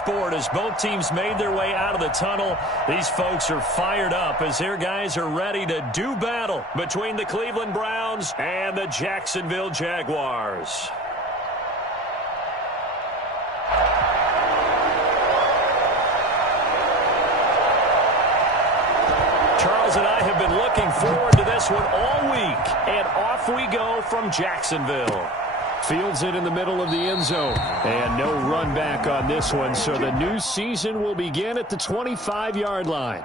sport as both teams made their way out of the tunnel. These folks are fired up as their guys are ready to do battle between the Cleveland Browns and the Jacksonville Jaguars. Charles and I have been looking forward to this one all week, and off we go from Jacksonville. Fields it in the middle of the end zone, and no run back on this one, so the new season will begin at the 25-yard line.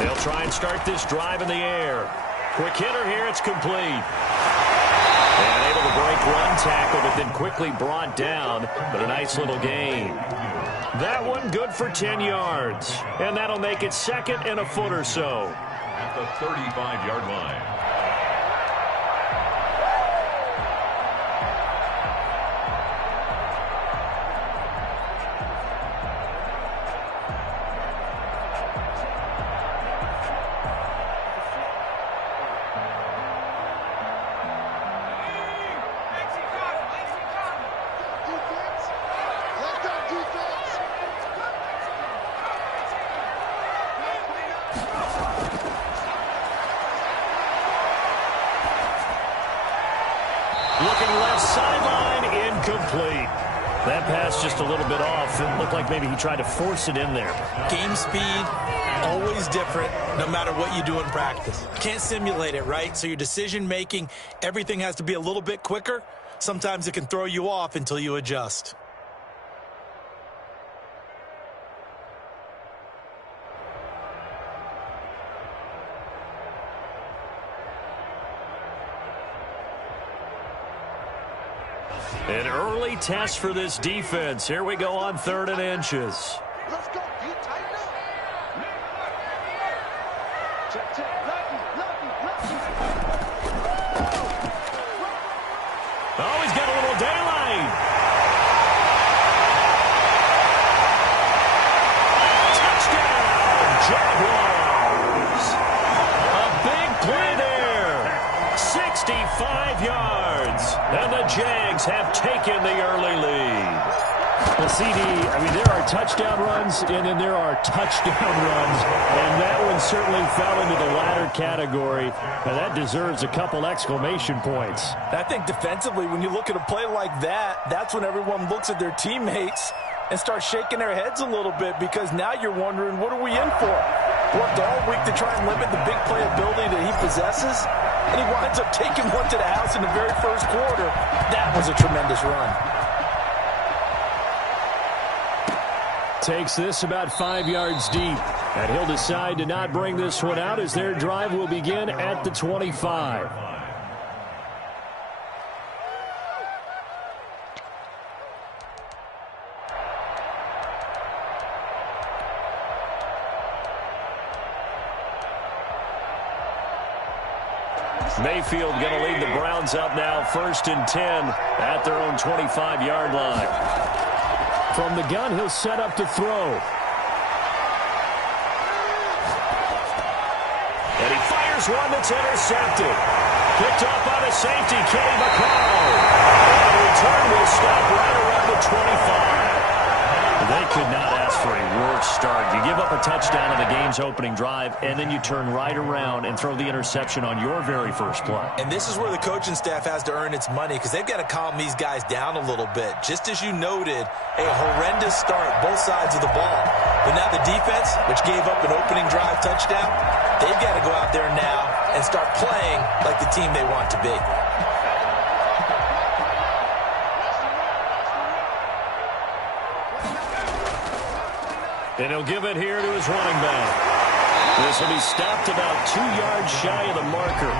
They'll try and start this drive in the air. Quick hitter here, it's complete. And able to break one tackle, but then quickly brought down, but a nice little gain. That one good for 10 yards, and that'll make it second and a foot or so. At the 35-yard line. Looking left sideline, incomplete. That pass just a little bit off. It looked like maybe he tried to force it in there. Game speed, always different, no matter what you do in practice. Can't simulate it, right? So your decision-making, everything has to be a little bit quicker. Sometimes it can throw you off until you adjust. An early test for this defense. Here we go on 3rd and inches. Let's go. You tighten up. Check. Oh, he's got a little daylight. Touchdown, Jaguars. A big play there. 65 yards. And the Jags have taken the early lead. Well, CD, I mean, there are touchdown runs, and then there are touchdown runs, and that one certainly fell into the latter category, and that deserves a couple exclamation points. I think defensively, when you look at a play like that, that's when everyone looks at their teammates and starts shaking their heads a little bit, because now you're wondering, what are we in for? Worked all week to try and limit the big play ability that he possesses, and he winds up taking one to the house in the very first quarter. That was a tremendous run. Takes this about 5 yards deep, and he'll decide to not bring this one out as their drive will begin at the 25. Mayfield going to lead the Browns up now, 1st and 10 at their own 25-yard line. From the gun, he'll set up to throw. And he fires one that's intercepted. Picked up by the safety, Kenny McCall. And the return will stop right around the 25. They could not ask for a worse start. You give up a touchdown on the game's opening drive, and then you turn right around and throw the interception on your very first play. And this is where the coaching staff has to earn its money, because they've got to calm these guys down a little bit. Just as you noted, a horrendous start, both sides of the ball. But now the defense, which gave up an opening drive touchdown, they've got to go out there now and start playing like the team they want to be. And he'll give it here to his running back. This will be stopped about 2 yards shy of the marker.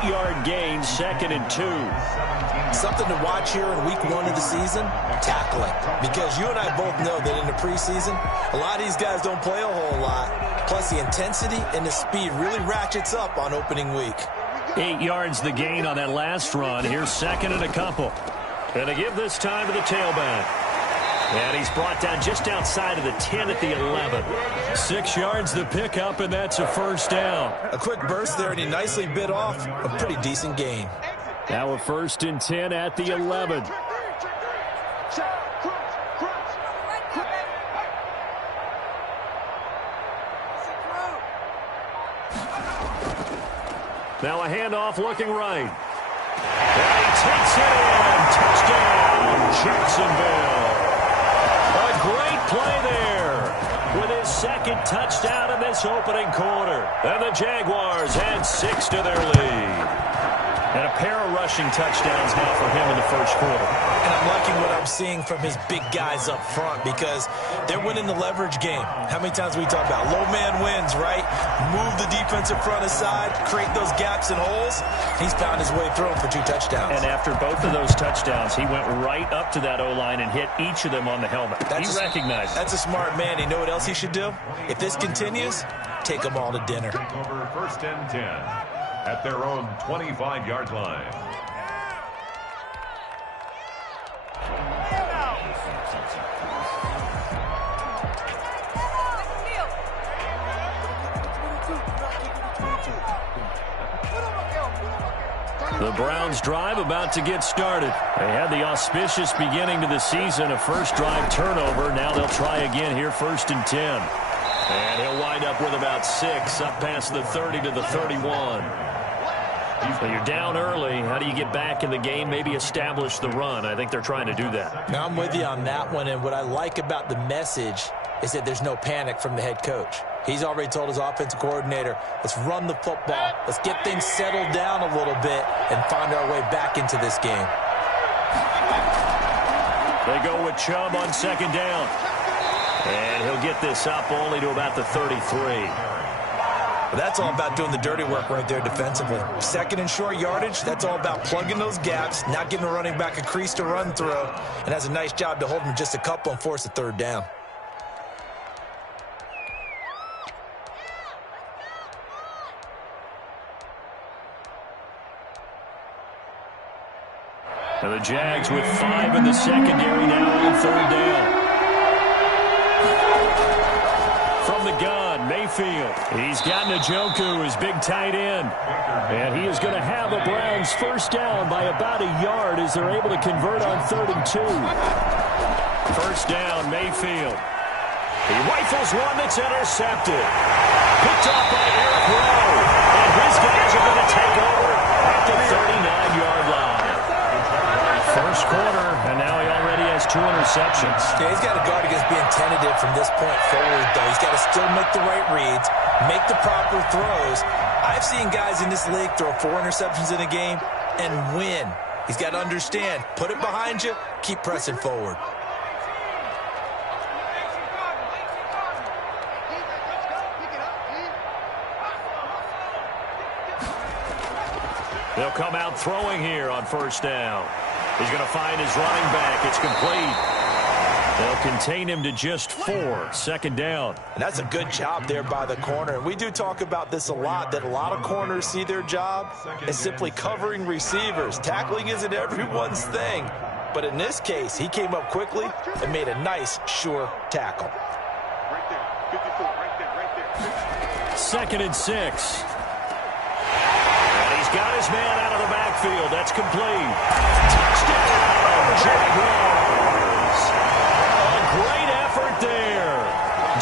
8-yard gain, 2nd and 2. Something to watch here in week 1 of the season, tackling. Because you and I both know that in the preseason, a lot of these guys don't play a whole lot. Plus the intensity and the speed really ratchets up on opening week. 8 yards the gain on that last run. Here's 2nd and a couple. And they give this time to the tailback. And he's brought down just outside of the 10 at the 11. 6 yards the pickup, and that's a first down. A quick burst there, and he nicely bit off a pretty decent gain. Now a 1st and 10 at the 11. Now a handoff looking right. And he takes it in. Touchdown, Jacksonville. A great play there with his 2nd touchdown in this opening quarter. And the Jaguars add 6 to their lead. And a pair of rushing touchdowns now for him in the 1st quarter. And I'm liking what I'm seeing from his big guys up front because they're winning the leverage game. How many times we talk about low man wins, right? Move the defensive front aside, create those gaps and holes. He's found his way through them for 2 touchdowns. And after both of those touchdowns, he went right up to that O-line and hit each of them on the helmet. He recognized it. That's a smart man. You know what else he should do? If this continues, take them all to dinner. Over 1st and 10 at their own 25-yard line. The Browns drive about to get started. They had the auspicious beginning to the season, a first drive turnover. Now they'll try again here, 1st and 10. And he'll wind up with about 6 up past the 30 to the 31. So you're down early. How do you get back in the game, maybe establish the run? I think they're trying to do that. Now, I'm with you on that one, and what I like about the message is that there's no panic from the head coach. He's already told his offensive coordinator, let's run the football, let's get things settled down a little bit and find our way back into this game. They go with Chubb on 2nd down. And he'll get this up only to about the 33. But that's all about doing the dirty work right there defensively. 2nd and short yardage, that's all about plugging those gaps, not giving a running back a crease to run through, and has a nice job to hold him just a couple and force a 3rd down. And the Jags with 5 in the secondary now on 3rd down. From the gun, Mayfield. He's got Njoku, his big tight end. And he is going to have a Browns 1st down by about a yard as they're able to convert on 3rd and 2. 1st down, Mayfield. He rifles one that's intercepted. Picked off by Eric Rowe. And his guys are going to take over at the 39-yard line. 1st quarter, and now he already has 2 interceptions. Yeah, he's got to guard against being tentative from this point forward, though. He's got to still make the right reads, make the proper throws. I've seen guys in this league throw 4 interceptions in a game and win. He's got to understand, put it behind you, keep pressing forward. They'll come out throwing here on 1st down. He's going to find his running back. It's complete. They'll contain him to just 4. 2nd down. And that's a good job there by the corner. And we do talk about this a lot, that a lot of corners see their job as simply covering receivers. Tackling isn't everyone's thing. But in this case, he came up quickly and made a nice, sure tackle. Right there. 54, right there. 2nd and 6. Got his man out of the backfield. That's complete. Touchdown, Jaguars. A great effort there.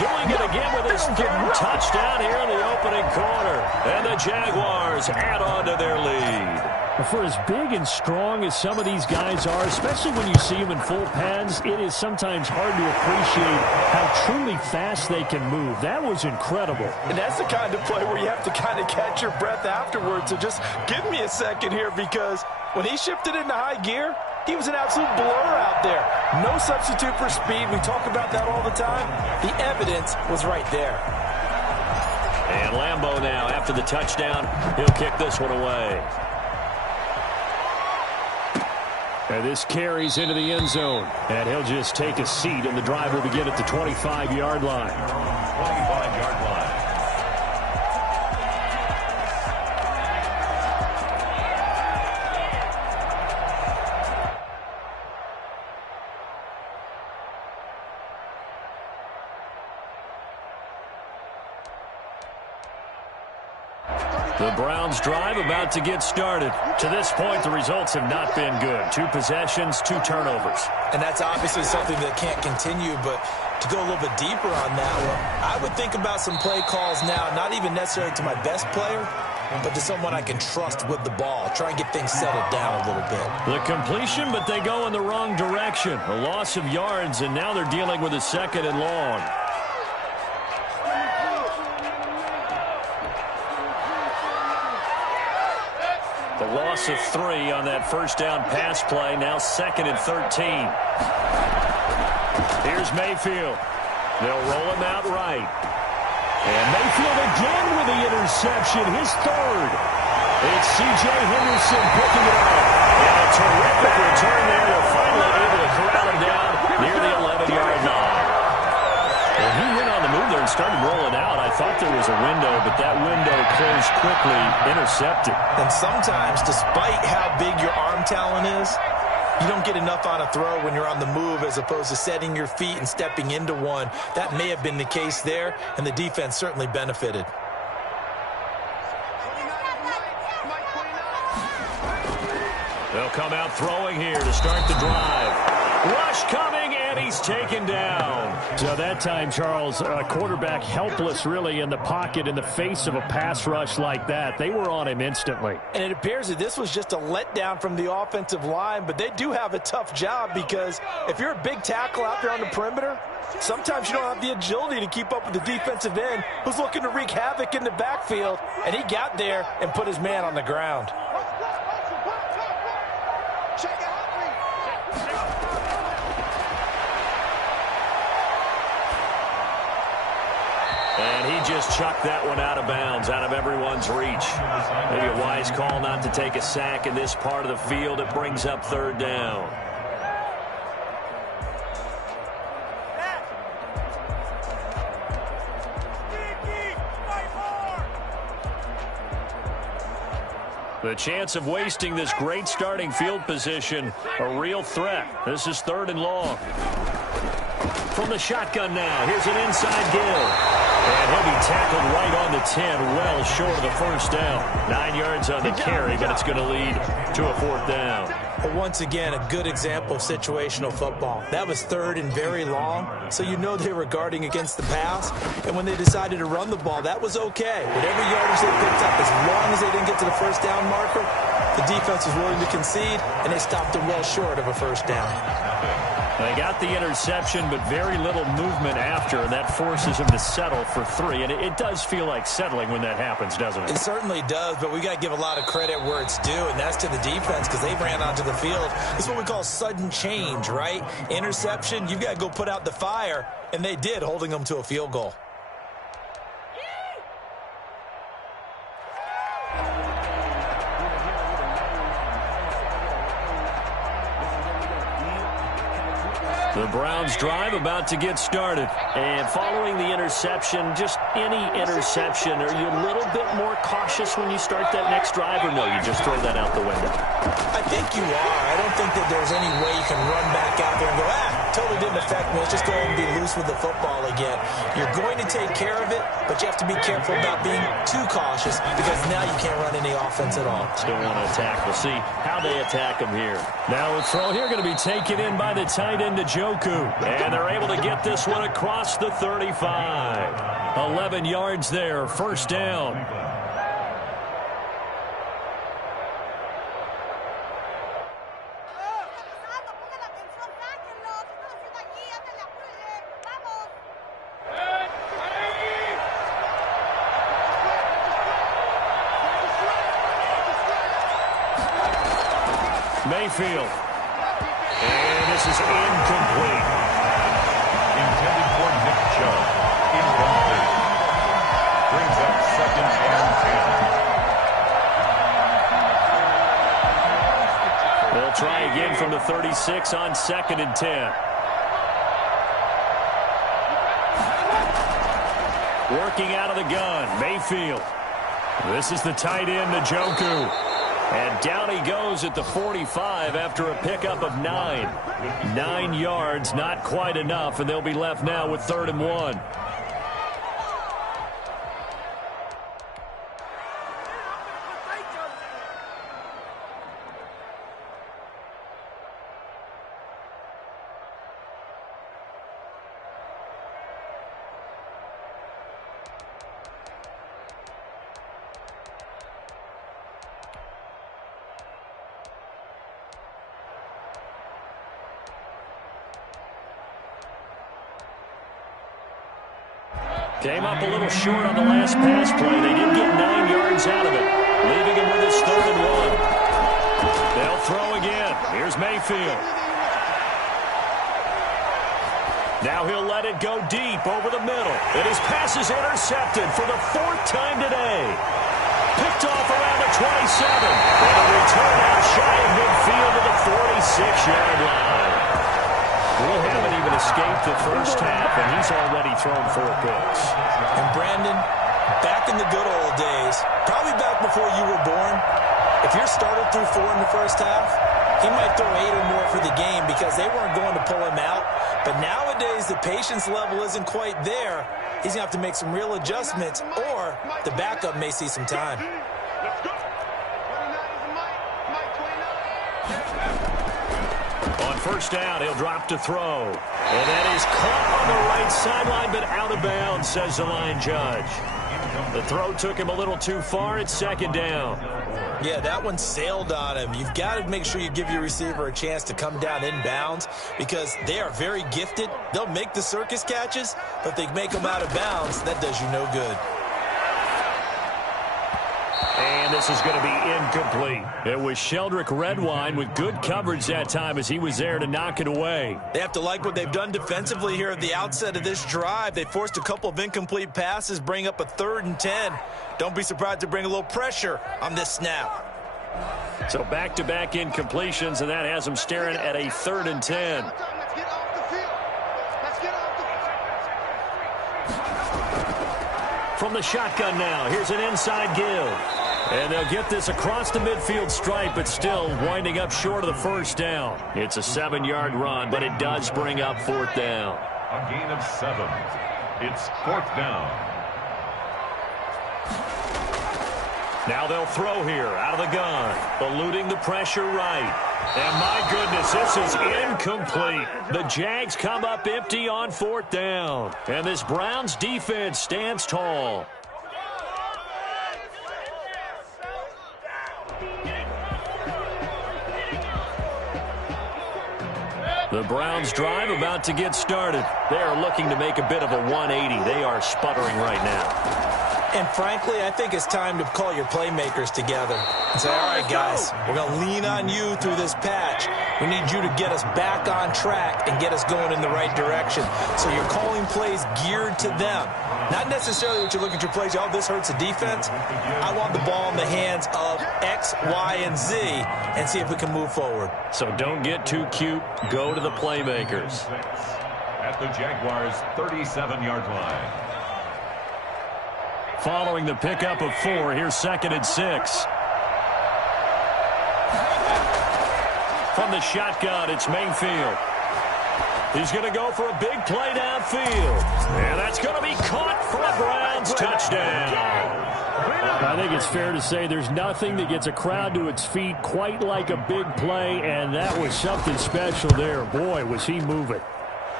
Doing it again with his 3rd touchdown here in the opening quarter. And the Jaguars add on to their lead. For as big and strong as some of these guys are, especially when you see them in full pads, it is sometimes hard to appreciate how truly fast they can move. That was incredible. And that's the kind of play where you have to kind of catch your breath afterwards. So just give me a second here, because when he shifted into high gear, he was an absolute blur out there. No substitute for speed. We talk about that all the time. The evidence was right there. And Lambeau now, after the touchdown, he'll kick this one away. And this carries into the end zone. And he'll just take a seat, and the drive will begin at the 25-yard line. 25-yard line. The Browns drive about to get started. To this point, the results have not been good. 2 possessions, 2 turnovers. And that's obviously something that can't continue, but to go a little bit deeper on that one, I would think about some play calls now, not even necessarily to my best player, but to someone I can trust with the ball. Try and get things settled down a little bit. The completion, but they go in the wrong direction. A loss of yards, and now they're dealing with a 2nd and long. The loss of 3 on that first down pass play, now 2nd and 13. Here's Mayfield. They'll roll him out right. And Mayfield again with the interception, his 3rd. It's C.J. Henderson picking it up. And a terrific return there. They're finally able to corral him down near the 11-yard line. And he went on the move there and started rolling out. I thought there was a window, but that window closed quickly, intercepted. And sometimes, despite how big your arm talent is, you don't get enough on a throw when you're on the move as opposed to setting your feet and stepping into one. That may have been the case there, and the defense certainly benefited. They'll come out throwing here to start the drive. Rush coming, and he's taken down. So that time, Charles, a quarterback helpless really in the pocket in the face of a pass rush like that. They were on him instantly. And it appears that this was just a letdown from the offensive line, but they do have a tough job because if you're a big tackle out there on the perimeter, sometimes you don't have the agility to keep up with the defensive end who's looking to wreak havoc in the backfield, and he got there and put his man on the ground. And he just chucked that one out of bounds, out of everyone's reach. Maybe a wise call not to take a sack in this part of the field. It brings up 3rd down. The chance of wasting this great starting field position, a real threat. This is 3rd and long. From the shotgun now, here's an inside give. And he'll be tackled right on the 10, well short of the first down. 9 yards on the carry, but it's going to lead to a 4th down. But once again, a good example of situational football. That was 3rd and very long, so you know they were guarding against the pass. And when they decided to run the ball, that was okay. Whatever yardage they picked up, as long as they didn't get to the first down marker, the defense was willing to concede, and they stopped them well short of a first down. They got the interception, but very little movement after, and that forces him to settle for 3. And it does feel like settling when that happens, doesn't it? It certainly does, but we got to give a lot of credit where it's due, and that's to the defense because they ran onto the field. It's what we call sudden change, right? Interception, you've got to go put out the fire, and they did, holding them to a field goal. The Browns drive about to get started. And following the interception, just any interception, are you a little bit more cautious when you start that next drive, or no, you just throw that out the window? I think you are. I don't think that there's any way you can run back out there and go, totally didn't affect me. Let's just go ahead and be loose with the football again. You're going to take care of it, but you have to be careful about being too cautious because now you can't run any offense at all. Still want to attack. We'll see how they attack him here. Now a throw here going to be taken in by the tight end, Njoku. And they're able to get this one across the 35. 11 yards there, first down. Mayfield. And this is incomplete. Intended for Nick Chubb. Incomplete. Brings up 2nd and 10. They'll try again from the 36 on 2nd and 10. Working out of the gun, Mayfield. This is the tight end, Njoku. And down he goes at the 45 after a pickup of 9. 9 yards, not quite enough, and they'll be left now with 3rd and 1. Came up a little short on the last pass play. They did get 9 yards out of it, leaving him with his 3rd and 1. They'll throw again. Here's Mayfield. Now he'll let it go deep over the middle. And his pass is intercepted for the 4th time today. Picked off around the 27. And a return out shy of midfield to the 46-yard line. We haven't even escaped the first half, and he's already thrown 4 picks. And Brandon, back in the good old days, probably back before you were born, if your starter threw 4 in the first half, he might throw 8 or more for the game because they weren't going to pull him out. But nowadays, the patience level isn't quite there. He's going to have to make some real adjustments, or the backup may see some time. Let's go. 29 is Mike 29. On first down, he'll drop to throw. And that is caught on the right sideline, but out of bounds, says the line judge. The throw took him a little too far. It's 2nd down. Yeah, that one sailed on him. You've got to make sure you give your receiver a chance to come down inbounds because they are very gifted. They'll make the circus catches, but if they make them out of bounds, that does you no good. And this is going to be incomplete. It was Sheldrick Redwine with good coverage that time as he was there to knock it away. They have to like what they've done defensively here at the outset of this drive. They forced a couple of incomplete passes, bring up a 3rd and 10. Don't be surprised to bring a little pressure on this snap. So back-to-back incompletions, and that has them staring at a 3rd and 10. Let's get off the field. Let's get off the field. From the shotgun now, here's an inside give. And they'll get this across the midfield stripe, but still winding up short of the first down. It's a 7-yard run, but it does bring up 4th down. A gain of 7. It's 4th down. Now they'll throw here out of the gun, eluding the pressure right. And my goodness, this is incomplete. The Jags come up empty on 4th down. And this Browns defense stands tall. The Browns drive about to get started. They are looking to make a bit of a 180. They are sputtering right now. And frankly, I think it's time to call your playmakers together and say, all right, guys, we're going to lean on you through this patch. We need you to get us back on track and get us going in the right direction. So you're calling plays geared to them. Not necessarily what you look at your plays, oh, this hurts the defense. I want the ball in the hands of X, Y, and Z and see if we can move forward. So don't get too cute. Go to the playmakers. At the Jaguars' 37-yard line. Following the pickup of 4, here's 2nd and 6. From the shotgun, it's Mayfield. He's going to go for a big play downfield. And that's going to be caught for a Browns touchdown. I think it's fair to say there's nothing that gets a crowd to its feet quite like a big play, and that was something special there. Boy, was he moving.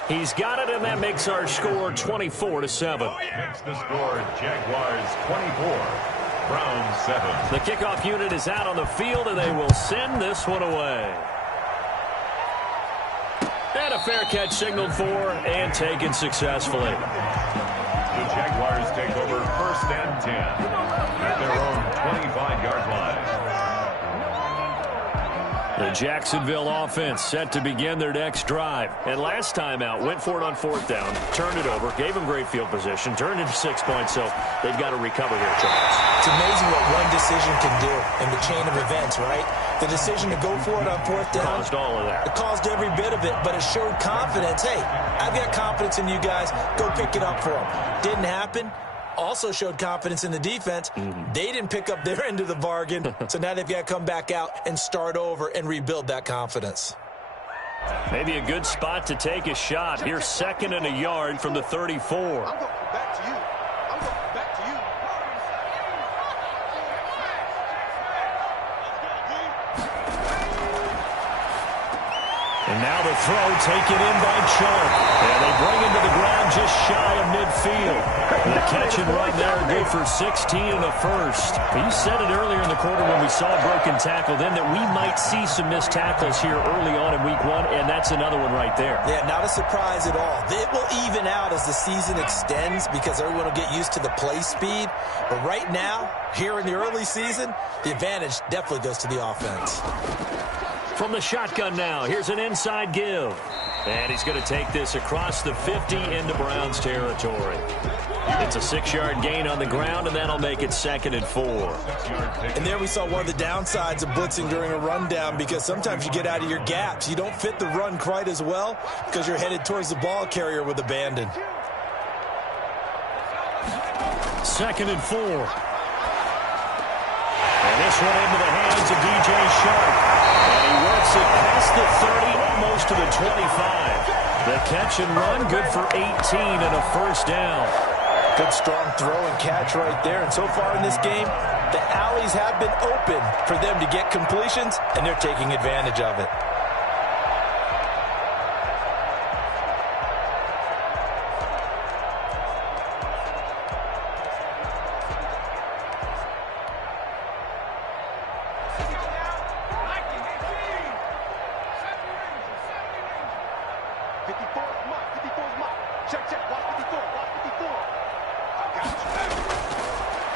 He's got it, and that makes our score 24-7. Makes the score Jaguars 24, Browns 7. The kickoff unit is out on the field, and they will send this one away. And a fair catch signaled for and taken successfully. The Jaguars take over 1st and 10 at their own 25-yard line. The Jacksonville offense set to begin their next drive. And last time out, went for it on 4th down, turned it over, gave them great field position, turned into 6 points, so they've got to recover here, Charles. It's amazing what one decision can do in the chain of events, right? The decision to go for it on 4th down. Caused all of that. It caused every bit of it, but it showed confidence. Hey, I've got confidence in you guys. Go pick it up for them. Didn't happen. Also showed confidence in the defense. They didn't pick up their end of the bargain, so now they've got to come back out and start over and rebuild that confidence. Maybe a good spot to take a shot. Here's 2nd and a yard from the 34. I'm going back to you. I'm going back to you. And now the throw taken in by Chubb. And they bring him to the ground just shy of midfield. The catch and run there, good for 16 and a first. You said it earlier in the quarter when we saw a broken tackle then that we might see some missed tackles here early on in week one, and that's another one right there. Yeah, not a surprise at all. It will even out as the season extends because everyone will get used to the play speed. But right now, here in the early season, the advantage definitely goes to the offense. From the shotgun now, here's an inside give. And he's going to take this across the 50 into Browns territory. It's a 6-yard gain on the ground, and that'll make it 2nd and 4. And there we saw one of the downsides of blitzing during a rundown because sometimes you get out of your gaps. You don't fit the run quite as well because you're headed towards the ball carrier with abandon. 2nd and 4. And this one into the hands of DJ Shark. And he works it past the 30, almost to the 25. The catch and run, good for 18 and a first down. Good strong throw and catch right there. And so far in this game, the alleys have been open for them to get completions, and they're taking advantage of it.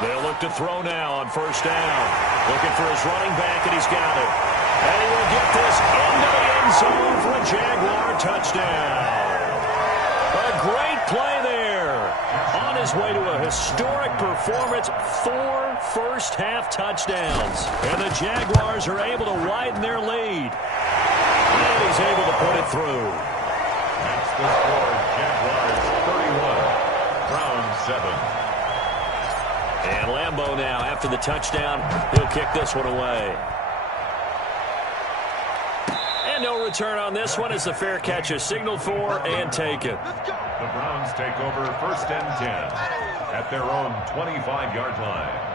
They'll look to throw now on first down. Looking for his running back, and he's got it. And he will get this into the end zone for a Jaguar touchdown. A great play there. On his way to a historic performance, 4 first-half touchdowns. And the Jaguars are able to widen their lead. And he's able to put it through. That's the score. Jaguars 31, Browns 7. And Lambeau now, after the touchdown, he'll kick this one away. And no return on this one as the fair catch is signaled for and taken. The Browns take over 1st and 10 at their own 25-yard line.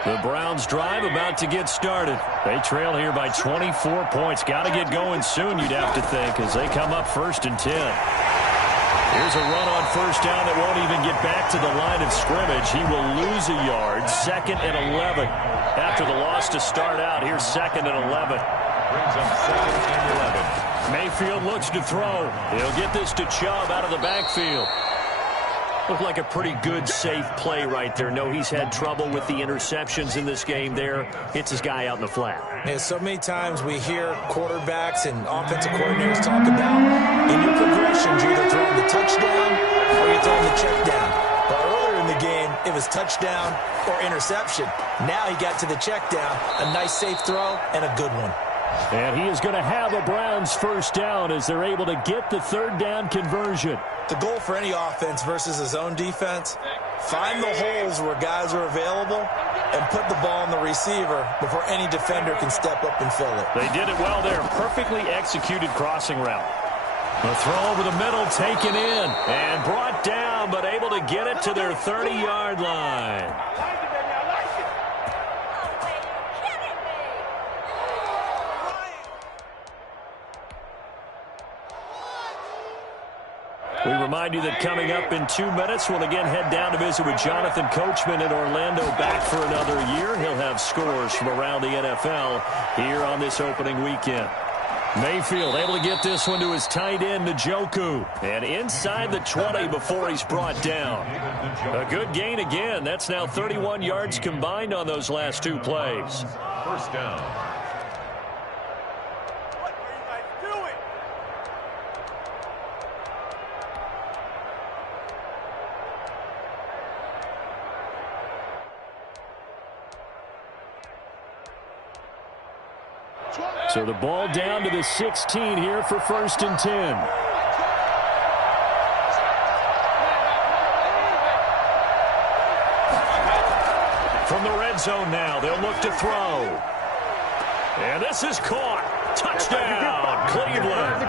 The Browns drive about to get started. They trail here by 24 points. Got to get going soon, you'd have to think, as they come up 1st and 10. Here's a run on first down that won't even get back to the line of scrimmage. He will lose a yard. 2nd and 11. After the loss to start out, here's 2nd and 11. Brings up 2nd and 11. Mayfield looks to throw. He'll get this to Chubb out of the backfield. Looked like a pretty good, safe play right there. No, he's had trouble with the interceptions in this game there. Hits his guy out in the flat. Yeah, so many times we hear quarterbacks and offensive coordinators talk about in your progressions, you're either throwing the touchdown or you're throwing the check down. But earlier in the game, it was touchdown or interception. Now he got to the check down, a nice safe throw, and a good one. And he is going to have a Browns first down as they're able to get the 3rd down conversion. The goal for any offense versus a zone defense, find the holes where guys are available and put the ball on the receiver before any defender can step up and fill it. They did it well there. Perfectly executed crossing route. The throw over the middle taken in and brought down, but able to get it to their 30-yard line. We remind you that coming up in 2 minutes, we'll again head down to visit with Jonathan Coachman in Orlando, back for another year. He'll have scores from around the NFL here on this opening weekend. Mayfield able to get this one to his tight end, Njoku. And inside the 20 before he's brought down. A good gain again. That's now 31 yards combined on those last 2 plays. First down. So the ball down to the 16 here for 1st and 10. From the red zone now, they'll look to throw. And this is caught. Touchdown, Cleveland.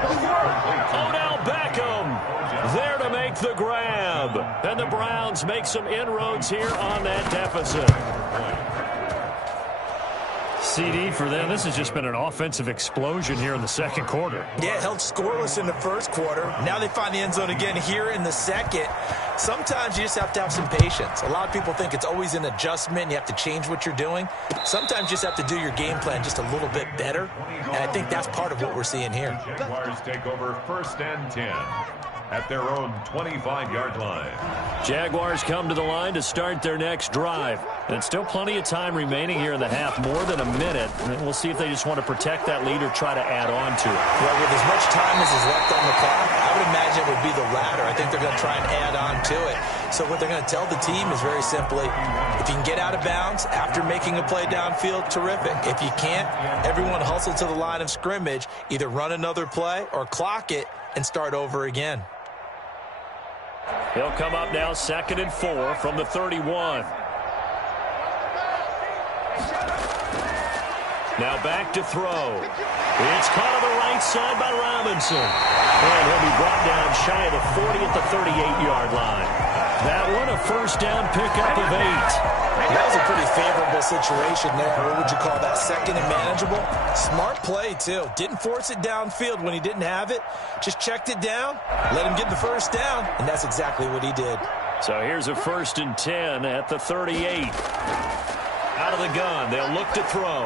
Odell Beckham there to make the grab. And the Browns make some inroads here on that deficit. CD for them. This has just been an offensive explosion here in the second quarter. Yeah, held scoreless in the first quarter. Now they find the end zone again here in the second. Sometimes you just have to have some patience. A lot of people think it's always an adjustment. You have to change what you're doing. Sometimes you just have to do your game plan just a little bit better. And I think that's part of what we're seeing here. Jaguars take over 1st and 10 at their own 25-yard line. Jaguars come to the line to start their next drive. And still plenty of time remaining here in the half, more than a minute. And we'll see if they just want to protect that lead or try to add on to it. Well, with as much time as is left on the clock, I would imagine it would be the latter. I think they're going to try and add on to it. So what they're going to tell the team is very simply, if you can get out of bounds after making a play downfield, terrific. If you can't, everyone hustle to the line of scrimmage, either run another play or clock it and start over again. He'll come up now 2nd and 4 from the 31. Now back to throw. It's caught on the right side by Robinson. And he'll be brought down shy of the 40 at the 38-yard line. That one a first down pickup of 8. That was a pretty favorable situation there. What would you call that? Second and manageable? Smart play, too. Didn't force it downfield when he didn't have it. Just checked it down, let him get the first down, and that's exactly what he did. So here's a 1st and 10 at the 38. Out of the gun, they'll look to throw.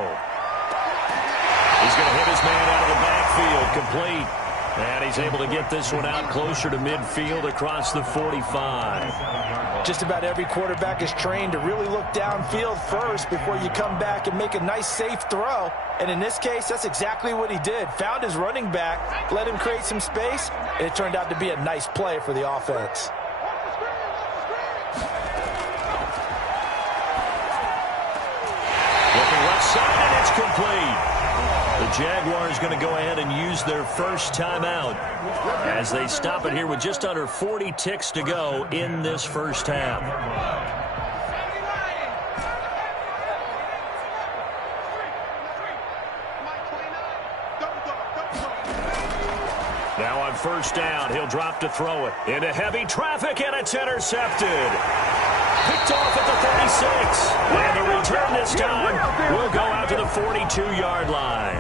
He's going to hit his man out of the backfield, complete. And he's able to get this one out closer to midfield across the 45. Just about every quarterback is trained to really look downfield first before you come back and make a nice, safe throw. And in this case, that's exactly what he did. Found his running back, let him create some space, and it turned out to be a nice play for the offense. Looking left side, and it's complete. The Jaguars going to go ahead and use their first timeout as they stop it here with just under 40 ticks to go in this first half. Now on first down, he'll drop to throw it into heavy traffic, and it's intercepted. Picked off at the 36. And the return this time will go out to the 42-yard line.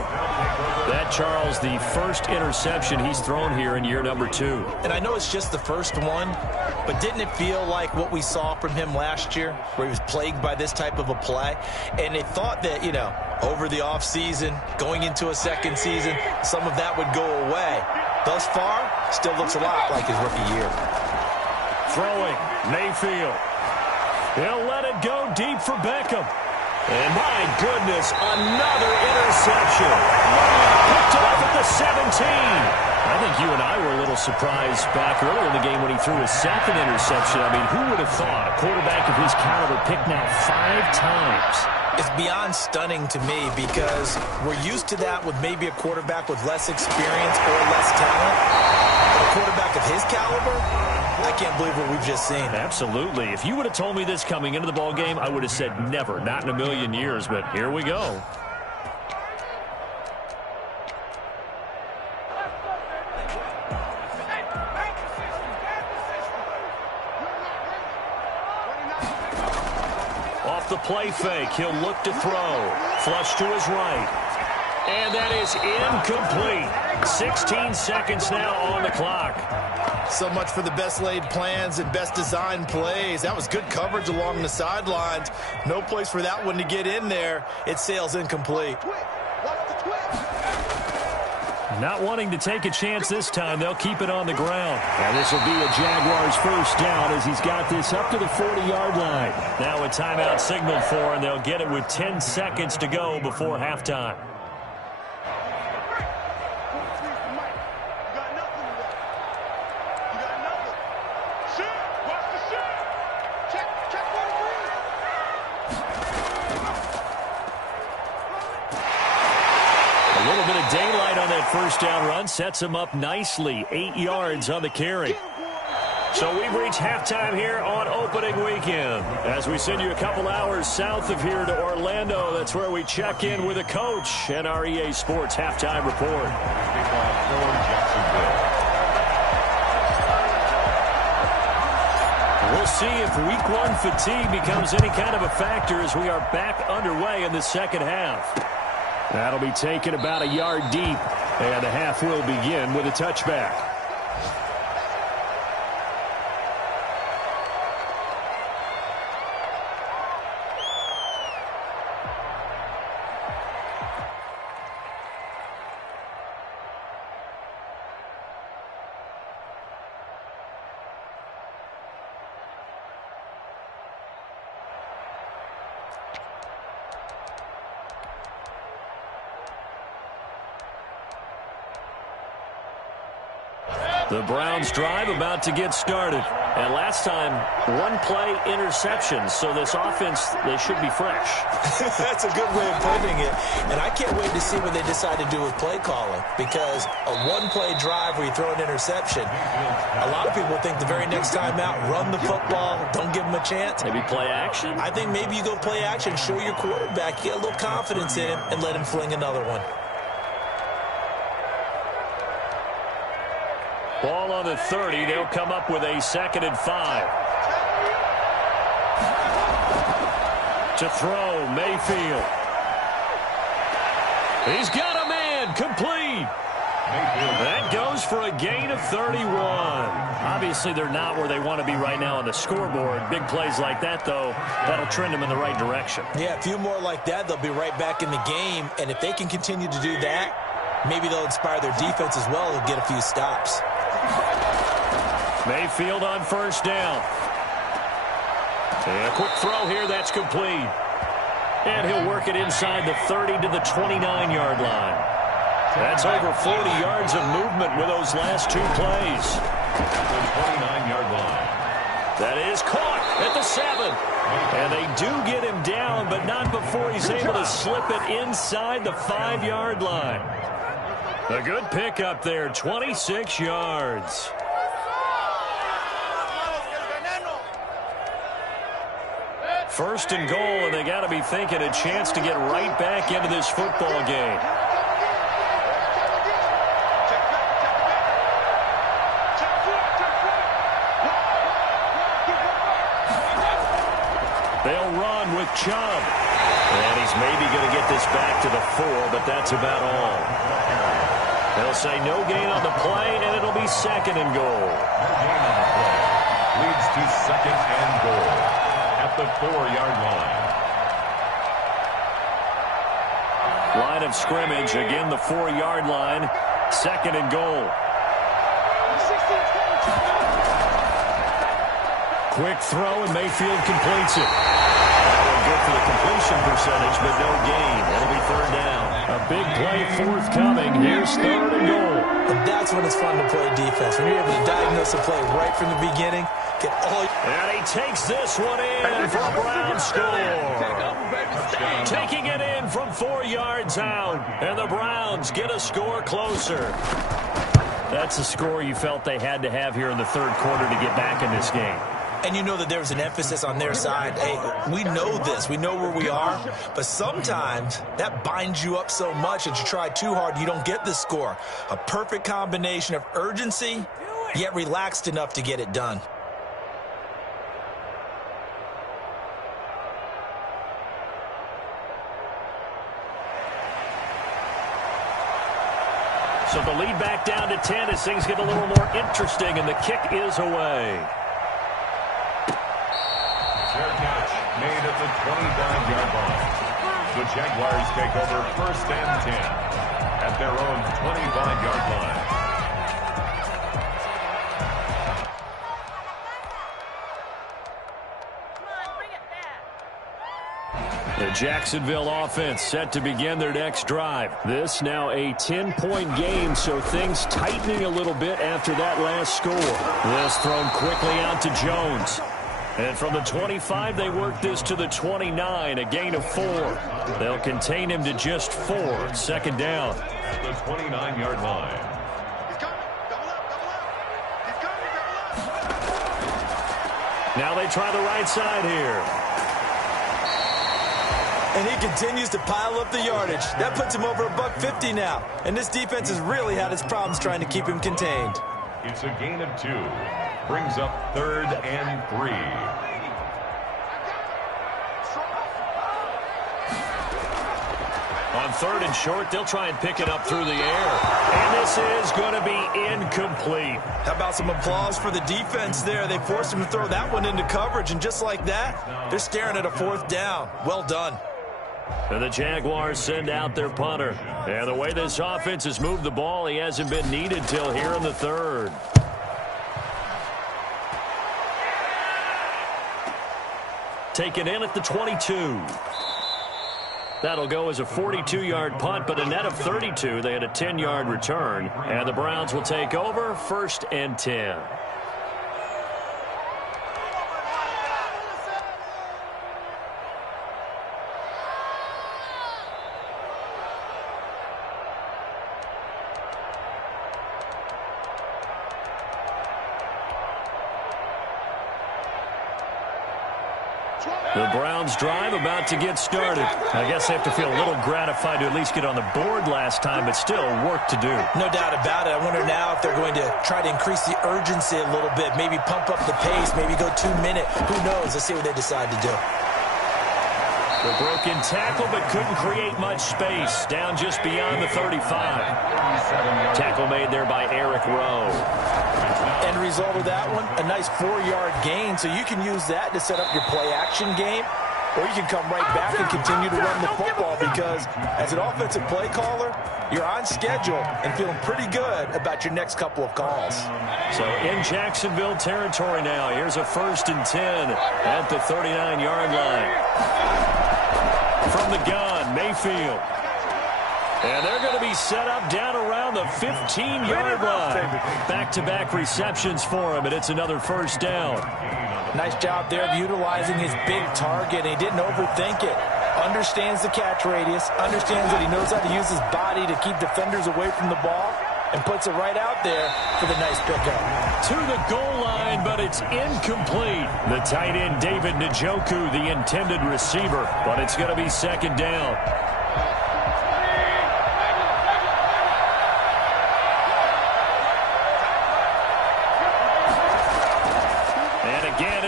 That, Charles, the first interception he's thrown here in year number 2. And I know it's just the first one, but didn't it feel like what we saw from him last year, where he was plagued by this type of a play? And they thought that, you know, over the offseason, going into a second season, some of that would go away. Thus far, still looks a lot like his rookie year. Throwing, Mayfield. He'll let it go deep for Beckham. And my goodness, another interception. Picked off at the 17. I think you and I were a little surprised back earlier in the game when he threw his second interception. I mean, who would have thought a quarterback of his caliber picked now 5 times? It's beyond stunning to me because we're used to that with maybe a quarterback with less experience or less talent. But a quarterback of his caliber, I can't believe what we've just seen. Absolutely. If you would have told me this coming into the ball game, I would have said never, not in a million years, but here we go. Off the play fake, he'll look to throw. Flush to his right. And that is incomplete. 16 seconds now on the clock. So much for the best laid plans and best designed plays. That was good coverage along the sidelines. No place for that one to get in there. It sails incomplete. Not wanting to take a chance this time, they'll keep it on the ground. And this will be a Jaguars first down as he's got this up to the 40-yard line. Now a timeout signaled for, and they'll get it with 10 seconds to go before halftime. Daylight on that first down run sets him up nicely. 8 yards on the carry. So we've reached halftime here on opening weekend. As we send you a couple hours south of here to Orlando, that's where we check in with a coach and our EA Sports halftime report. We'll see if week one fatigue becomes any kind of a factor as we are back underway in the second half. That'll be taken about a yard deep, and the half will begin with a touchback. The Browns drive about to get started. And last time, one-play interceptions. So this offense, they should be fresh. That's a good way of putting it. And I can't wait to see what they decide to do with play calling. Because a one-play drive where you throw an interception, a lot of people think the very next time out, run the football, don't give them a chance. Maybe play action? I think maybe you go play action, show your quarterback, get a little confidence in him, and let him fling another one. Ball on the 30. They'll come up with a 2nd and 5. To throw, Mayfield. He's got a man, complete. That goes for a gain of 31. Obviously, they're not where they want to be right now on the scoreboard. Big plays like that, though, that'll trend them in the right direction. Yeah, a few more like that, they'll be right back in the game. And if they can continue to do that, maybe they'll inspire their defense as well and get a few stops. Mayfield on first down. And a quick throw here, that's complete. And he'll work it inside the 30 to the 29-yard line. That's over 40 yards of movement with those last two plays. The 29-yard line. That is caught at the 7. And they do get him down, but not before he's able to slip it inside the 5-yard line. A good pickup there, 26 yards. First and goal, and they got to be thinking a chance to get right back into this football game. They'll run with Chubb. And he's maybe going to get this back to the 4, but that's about all. They'll say no gain on the play, and it'll be 2nd and goal. No gain on the play. Leads to 2nd and goal at the 4-yard line. Line of scrimmage, again the 4-yard line, 2nd and goal. Quick throw, and Mayfield completes it. That one good for the completion percentage, but no gain. It'll be 3rd down. A big play forthcoming. Here's 3rd and goal. And that's when it's fun to play defense. When you're able to diagnose a play right from the beginning, get all... And he takes this one in for a Brown score. Taking it in from 4 yards out. And the Browns get a score closer. That's a score you felt they had to have here in the 3rd quarter to get back in this game. And you know that there was an emphasis on their side. Hey, we know this. We know where we are. But sometimes that binds you up so much that you try too hard, you don't get the score. A perfect combination of urgency, yet relaxed enough to get it done. So the lead back down to 10 as things get a little more interesting, and the kick is away. Fair catch made at the 29-yard line. The Jaguars take over 1st and 10 at their own 25-yard line. The Jacksonville offense set to begin their next drive. This now a 10-point game, so things tightening a little bit after that last score. This thrown quickly out to Jones. And from the 25, they work this to the 29, a gain of 4. They'll contain him to just 4, 2nd down. At the 29-yard line. He's coming. Double up. He's coming. Double up. Now they try the right side here. And he continues to pile up the yardage. That puts him over $150 now. And this defense has really had its problems trying to keep him contained. It's a gain of 2. Brings up 3rd and 3. On 3rd and short, they'll try and pick it up through the air. And this is going to be incomplete. How about some applause for the defense there? They forced him to throw that one into coverage, and just like that, they're staring at a 4th down. Well done. And the Jaguars send out their punter. And the way this offense has moved the ball, he hasn't been needed till here in the 3rd. Taken in at the 22. That'll go as a 42-yard punt, but a net of 32. They had a 10-yard return. And the Browns will take over 1st and 10. The Browns drive about to get started. I guess they have to feel a little gratified to at least get on the board last time, but still work to do. No doubt about it. I wonder now if they're going to try to increase the urgency a little bit, maybe pump up the pace, maybe go 2 minute. Who knows? Let's see what they decide to do. The broken tackle, but couldn't create much space. Down just beyond the 35. Tackle made there by Eric Rowe. End result of that one, a nice 4-yard gain, so you can use that to set up your play-action game, or you can come right back and continue to run the football because as an offensive play caller, you're on schedule and feeling pretty good about your next couple of calls. So in Jacksonville territory now, here's a 1st and 10 at the 39-yard line. From the gun, Mayfield. And they're going to be set up down around the 15-yard line. Back-to-back receptions for him, and it's another 1st down. Nice job there of utilizing his big target. He didn't overthink it. Understands the catch radius. Understands that he knows how to use his body to keep defenders away from the ball. And puts it right out there for the nice pickup. To the goal line, but it's incomplete. The tight end, David Njoku, the intended receiver. But it's going to be 2nd down.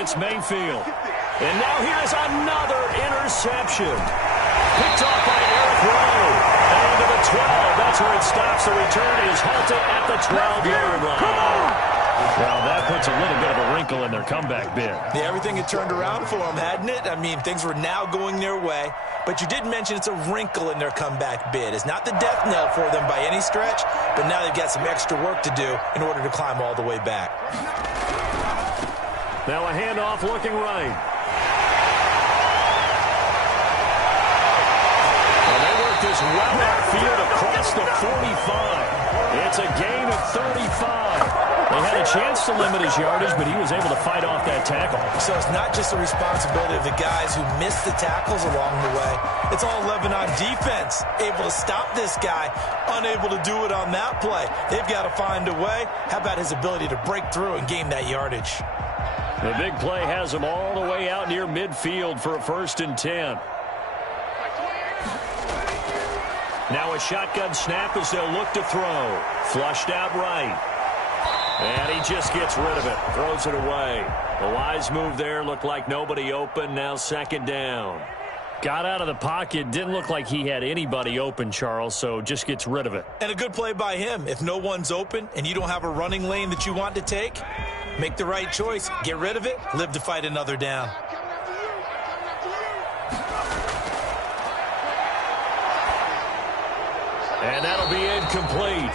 It's Mayfield. And now here's another interception. Picked off by Eric Rowe. And to the 12. That's where it stops. The return is halted at the 12-yard line. Well, that puts a little bit of a wrinkle in their comeback bid. Yeah, everything had turned around for them, hadn't it? I mean, things were now going their way. But you did mention it's a wrinkle in their comeback bid. It's not the death knell for them by any stretch, but now they've got some extra work to do in order to climb all the way back. Now a handoff looking right. And they work this well upfield across the 45. It's a gain of 35. They had a chance to limit his yardage, but he was able to fight off that tackle. So it's not just the responsibility of the guys who missed the tackles along the way. It's all Lebanon defense, able to stop this guy, unable to do it on that play. They've got to find a way. How about his ability to break through and gain that yardage? The big play has him all the way out near midfield for a 1st and 10. Now a shotgun snap as they'll look to throw. Flushed out right. And he just gets rid of it. Throws it away. The wise move there. Looked like nobody open. Now 2nd down. Got out of the pocket. Didn't look like he had anybody open, Charles, so just gets rid of it. And a good play by him. If no one's open and you don't have a running lane that you want to take, make the right choice. Get rid of it. Live to fight another down. And that'll be incomplete.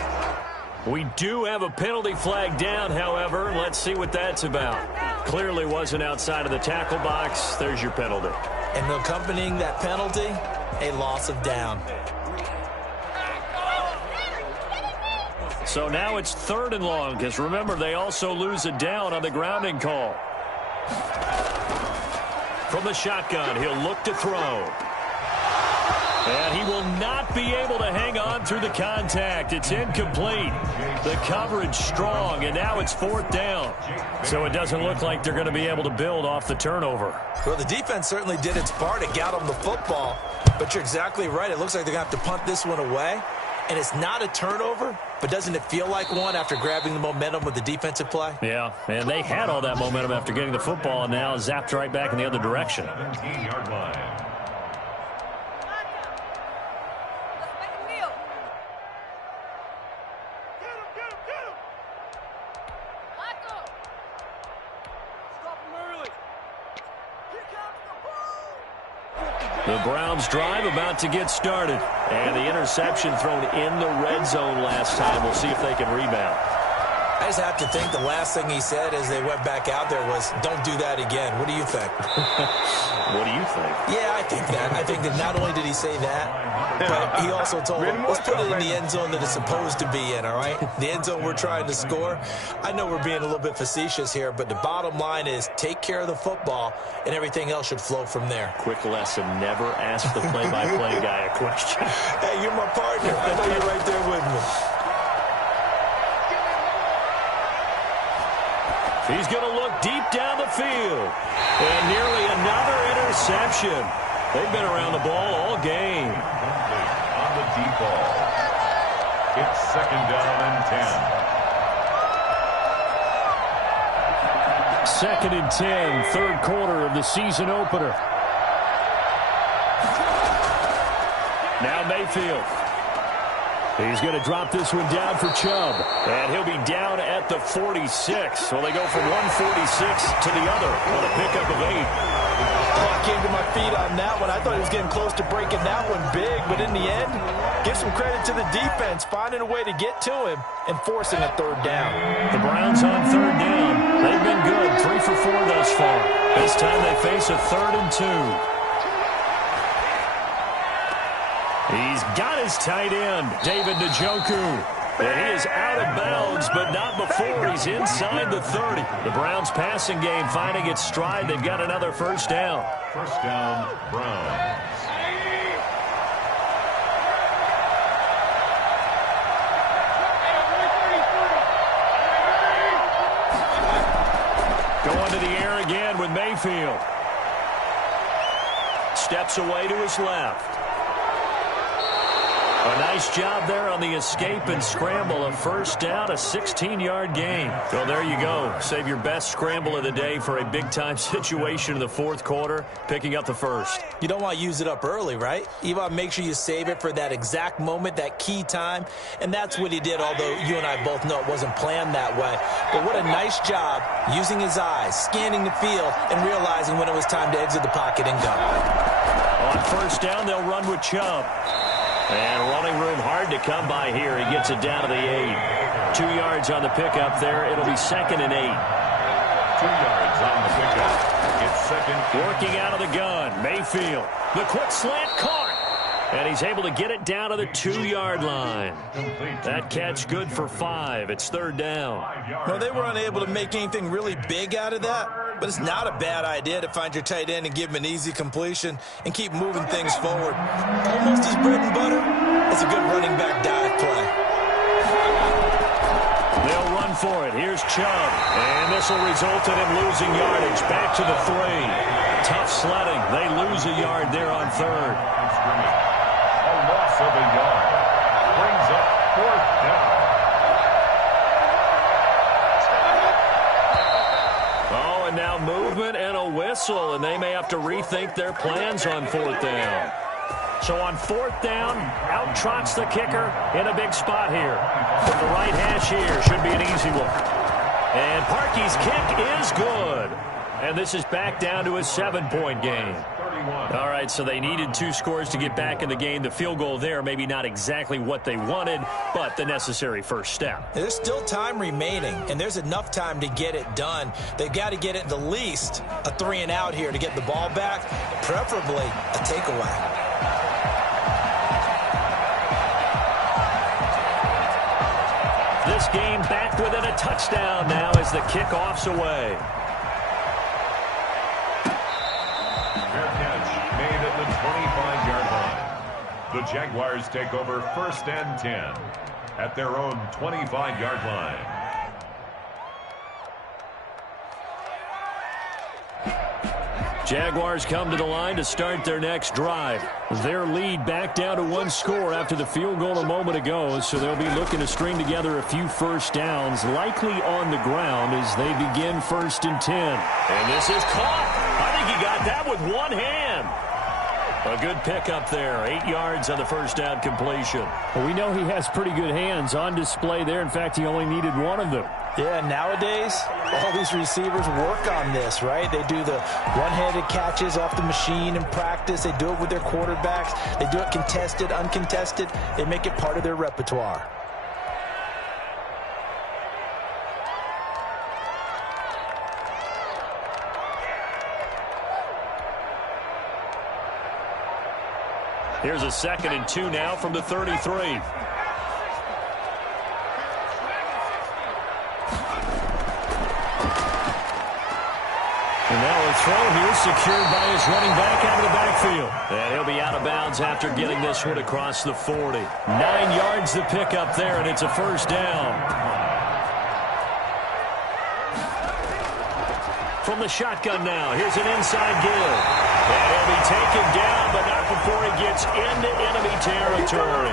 We do have a penalty flag down, however. Let's see what that's about. Clearly wasn't outside of the tackle box. There's your penalty. And accompanying that penalty, a loss of down. So now it's 3rd and long, because remember, they also lose a down on the grounding call. From the shotgun, he'll look to throw. And he will not won't be able to hang on through the contact. It's incomplete. The coverage strong, and now it's 4th down. So it doesn't look like they're going to be able to build off the turnover. Well, the defense certainly did its part. It got them the football. But you're exactly right. It looks like they're going to have to punt this one away. And it's not a turnover, but doesn't it feel like one after grabbing the momentum with the defensive play? Yeah, and they had all that momentum after getting the football, and now zapped right back in the other direction. 17-yard line. The Browns drive about to get started. And the interception thrown in the red zone last time. We'll see if they can rebound. I just have to think the last thing he said as they went back out there was, don't do that again. What do you think? What do you think? Yeah, I think that. I think that not only did he say that, but he also told him, let's put it in the end zone that it's supposed to be in, all right? The end zone we're trying to score. I know we're being a little bit facetious here, but the bottom line is take care of the football, and everything else should flow from there. Quick lesson, never ask the play-by-play guy a question. Hey, you're my partner. I know you're right there with me. He's going to look deep down the field. And nearly another interception. They've been around the ball all game. On the deep ball. It's 2nd down and 10. 2nd and 10, 3rd quarter of the season opener. Now Mayfield. He's going to drop this one down for Chubb. And he'll be down at the 46. So they go from 146 to the other on a pickup of 8. Oh, I came to my feet on that one. I thought he was getting close to breaking that one big. But in the end, give some credit to the defense, finding a way to get to him and forcing a 3rd down. The Browns on 3rd down. They've been good, 3 for 4 thus far. This time they face a 3rd and 2. He's got his tight end, David Njoku. And he is out of bounds, but not before he's inside the 30. The Browns passing game finding its stride. They've got another 1st down. 1st down, Browns. Going to the air again with Mayfield. Steps away to his left. A nice job there on the escape and scramble. A 1st down, a 16-yard gain. Well, there you go. Save your best scramble of the day for a big-time situation in the 4th quarter, picking up the 1st. You don't want to use it up early, right? You want to make sure you save it for that exact moment, that key time. And that's what he did, although you and I both know it wasn't planned that way. But what a nice job using his eyes, scanning the field, and realizing when it was time to exit the pocket and go. On 1st down, they'll run with Chubb. And running room hard to come by here. He gets it down to the 8. 2 yards on the pickup there. It'll be 2nd and 8. 2 yards on the pickup. It's 2nd. Working out of the gun. Mayfield. The quick slant caught. And he's able to get it down to the 2-yard line. That catch good for 5. It's 3rd down. Well, they were unable to make anything really big out of that. But it's not a bad idea to find your tight end and give him an easy completion and keep moving things forward. Almost his bread and butter. It's a good running back dive play. They'll run for it. Here's Chubb. And this will result in him losing yardage. Back to the 3. Tough sledding. They lose a yard there on 3rd. A loss of a yard. Brings up 4th down. Oh, and now movement and a whistle, and they may have to rethink their plans on 4th down. So on 4th down, out trots the kicker in a big spot here. From the right hash here, should be an easy one. And Parkey's kick is good. And this is back down to a 7-point game. All right, so they needed 2 scores to get back in the game. The field goal there, maybe not exactly what they wanted, but the necessary first step. There's still time remaining, and there's enough time to get it done. They've got to get at the least a 3 and out here to get the ball back, preferably a takeaway. This game back within a touchdown now as the kickoff's away. Fair catch made at the 25-yard line. The Jaguars take over 1st and 10 at their own 25-yard line. Jaguars come to the line to start their next drive. Their lead back down to 1 score after the field goal a moment ago, so they'll be looking to string together a few first downs, likely on the ground as they begin 1st and 10. And this is caught. I think he got that with one hand. A good pickup there. 8 yards on the first down completion. Well, we know he has pretty good hands on display there. In fact, he only needed one of them. Yeah, nowadays, all these receivers work on this, right? They do the one-handed catches off the machine in practice. They do it with their quarterbacks. They do it contested, uncontested. They make it part of their repertoire. Here's a 2nd and 2 now from the 33. And now a throw here secured by his running back out of the backfield. And he'll be out of bounds after getting this one across the 40. 9 yards to pick up there, and it's a first down. From the shotgun now, here's an inside give. And he'll be taken down, but not before he gets into enemy territory.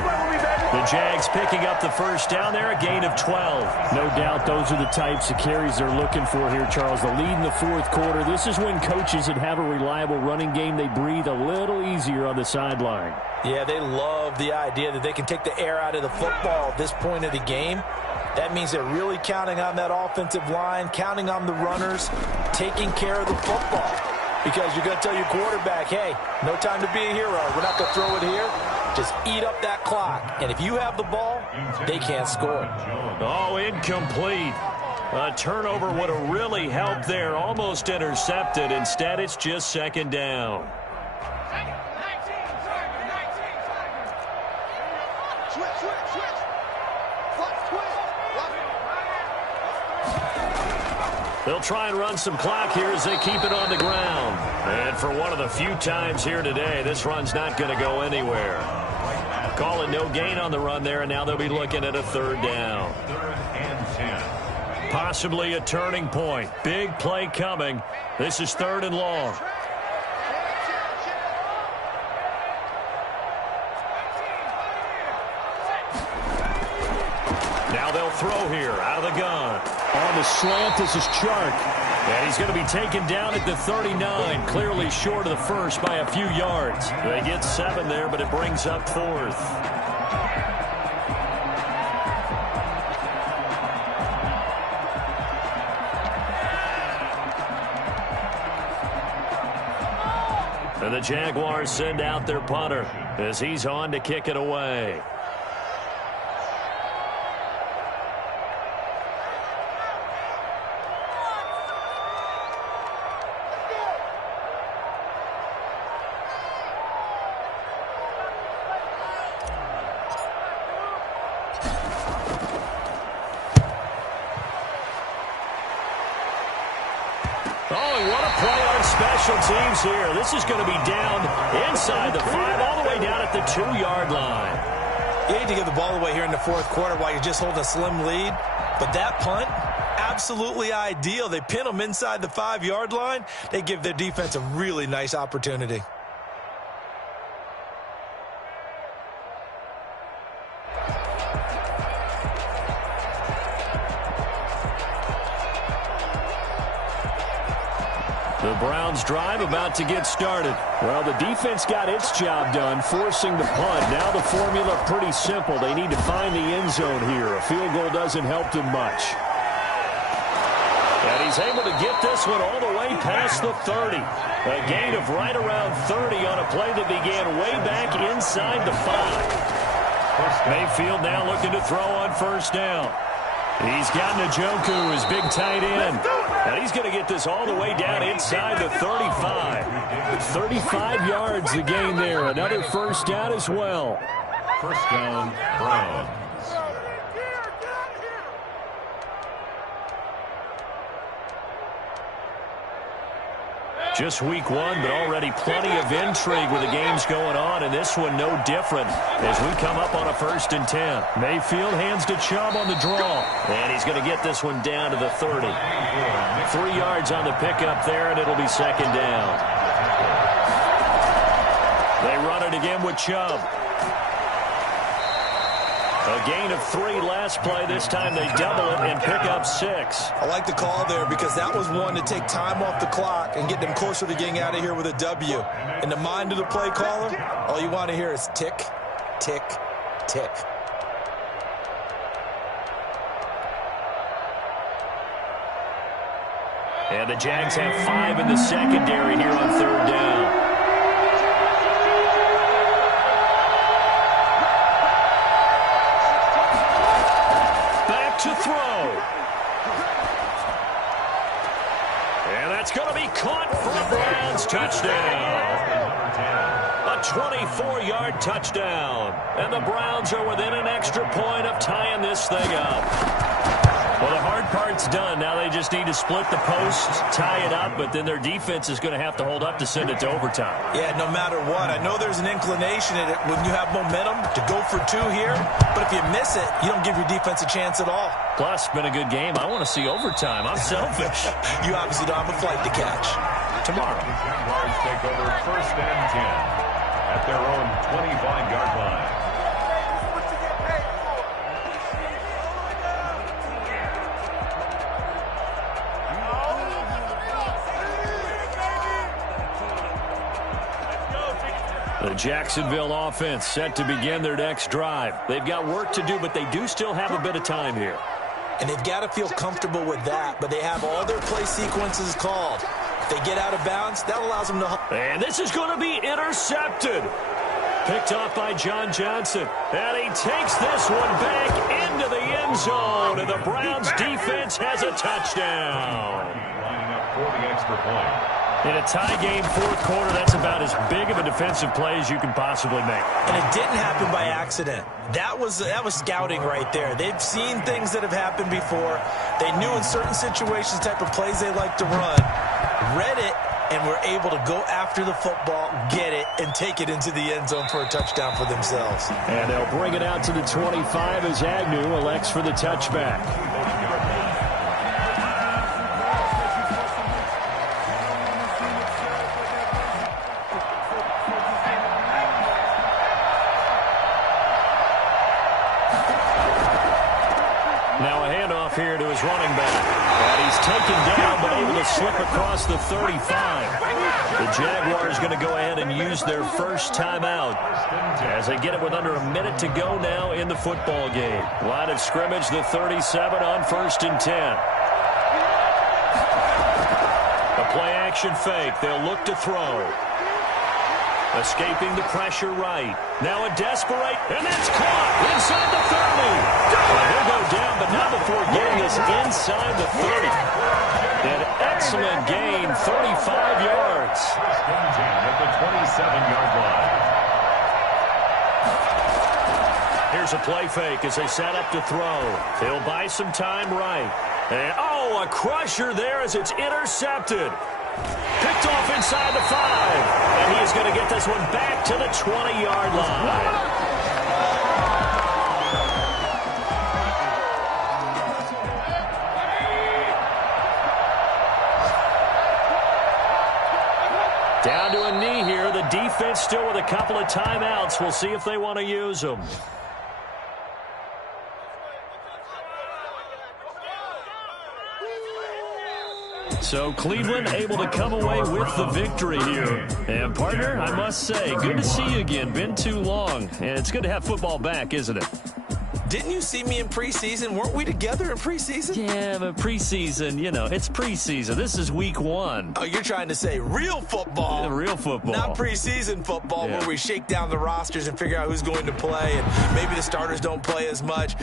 The Jags picking up the first down there, a gain of 12. No doubt those are the types of carries they're looking for here, Charles. The lead in the 4th quarter. This is when coaches that have a reliable running game, they breathe a little easier on the sideline. Yeah, they love the idea that they can take the air out of the football at this point of the game. That means they're really counting on that offensive line, counting on the runners, taking care of the football. Because you're going to tell your quarterback, hey, no time to be a hero. We're not going to throw it here. Just eat up that clock. And if you have the ball, they can't score. Oh, incomplete. A turnover would have really helped there. Almost intercepted. Instead, it's just 2nd down. They'll try and run some clock here as they keep it on the ground. And for one of the few times here today, this run's not going to go anywhere. Call it no gain on the run there, and now they'll be looking at a 3rd down. 3rd and 10. Possibly a turning point. Big play coming. This is 3rd and long. Now they'll throw here out of the gun. On the slant, this is Chark. And he's going to be taken down at the 39, clearly short of the first by a few yards. They get 7 there, but it brings up 4th. And the Jaguars send out their punter as he's on to kick it away. Teams here. This is going to be down inside the 5, all the way down at the 2-yard line. You hate to give the ball away here in the 4th quarter while you're just holding a slim lead, but that punt, absolutely ideal. They pin them inside the 5-yard line. They give their defense a really nice opportunity. The Browns drive about to get started. Well, the defense got its job done, forcing the punt. Now the formula pretty simple. They need to find the end zone here. A field goal doesn't help them much. And he's able to get this one all the way past the 30. A gain of right around 30 on a play that began way back inside the 5. Mayfield now looking to throw on 1st down. He's got Njoku, his big tight end. And he's going to get this all the way down inside the 35. 35 yards the gain there. Another first down as well. First down, Browns. Just week one, but already plenty of intrigue with the games going on, and this one no different as we come up on a 1st and 10. Mayfield hands to Chubb on the draw, and he's going to get this one down to the 30. 3 yards on the pickup there, and it'll be 2nd down. They run it again with Chubb. A gain of 3 last play. This time they double it and pick up 6. I like the call there because that was one to take time off the clock and get them closer to getting out of here with a W. In the mind of the play caller, all you want to hear is tick, tick, tick. And the Jags have 5 in the secondary here on 3rd down. To throw. And that's going to be caught for a Browns touchdown. A 24-yard touchdown. And the Browns are within an extra point of tying this thing up. Well, the hard part's done. Now they just need to split the posts, tie it up, but then their defense is going to have to hold up to send it to overtime. Yeah, no matter what. I know there's an inclination in it when you have momentum to go for 2 here, but if you miss it, you don't give your defense a chance at all. Plus, it's been a good game. I want to see overtime. I'm selfish. You obviously don't have a flight to catch. Tomorrow. The Jaguars take over 1st and 10 at their own 25-yard line. The Jacksonville offense set to begin their next drive. They've got work to do, but they do still have a bit of time here. And they've got to feel comfortable with that, but they have all their play sequences called. If they get out of bounds, that allows them to... And this is going to be intercepted. Picked off by John Johnson. And he takes this one back into the end zone, and the Browns defense has a touchdown. Lining up for the extra point. In a tie game, 4th quarter, that's about as big of a defensive play as you can possibly make. And it didn't happen by accident. That was scouting right there. They've seen things that have happened before. They knew in certain situations the type of plays they like to run, read it, and were able to go after the football, get it, and take it into the end zone for a touchdown for themselves. And they'll bring it out to the 25 as Agnew elects for the touchback. Now a handoff here to his running back. And he's taken down but able to slip across the 35. The Jaguars going to go ahead and use their first timeout as they get it with under a minute to go now in the football game. Line of scrimmage, the 37 on 1st and 10. A play-action fake. They'll look to throw. Escaping the pressure right. Now a desperate, and that's caught inside the 30. He'll go down, but not before getting us inside the 30. An excellent gain, 35 yards. At the 27-yard line. Here's a play fake as they set up to throw. He'll buy some time right. And, a crusher there as it's intercepted. Picked off inside the 5. And he is going to get this one back to the 20-yard line. Down to a knee here. The defense still with a couple of timeouts. We'll see if they want to use them. So Cleveland able to come away with the victory here. And, partner, I must say, good to see you again. Been too long. And it's good to have football back, isn't it? Didn't you see me in preseason? Weren't we together in preseason? Yeah, but preseason, it's preseason. This is week 1. Oh, you're trying to say real football. Yeah, real football. Not preseason football where we shake down the rosters and figure out who's going to play and maybe the starters don't play as much.